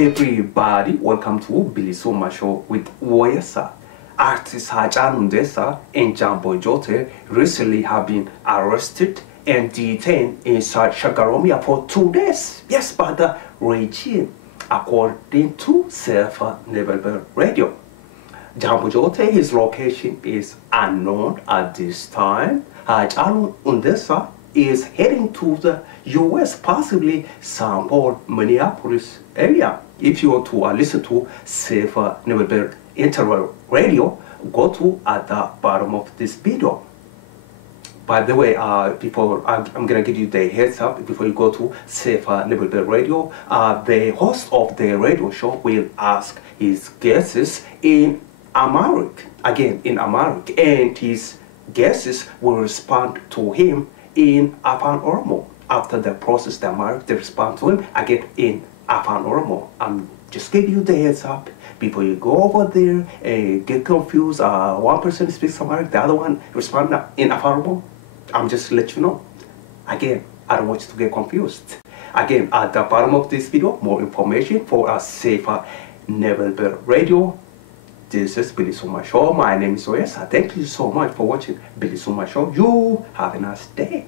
everybody, welcome to BilisummaaShow with Oyesa. Artist Hachalu Hundess Jambo Jote recently have been arrested and detained inside Shagaromia for 2 days. Yes, by the regime, according to SNR Radio. Jambo Jote, his location is unknown at this time. Hachalu Hundess is heading to the US, possibly St. Paul, Minneapolis area. If you want to listen to SNR Internet Radio, go to at the bottom of this video. By the way, before I'm gonna give you the heads up before you go to SNR Radio, the host of the radio show will ask his guests in Amharic, again in Amharic, and his guests will respond to him in Oromo. After the process, the Amharic, they respond to him again in Oromo. I'm just giving you the heads up before you go over there and get confused. One person speaks Amharic, the other one responds in Oromo. I'm just let you know. Again, I don't want you to get confused. Again, at the bottom of this video, more information for a safer Never Radio. This is BilisummaaShow. My name is Oyesa. Thank you so much for watching BilisummaaShow. You have a nice day.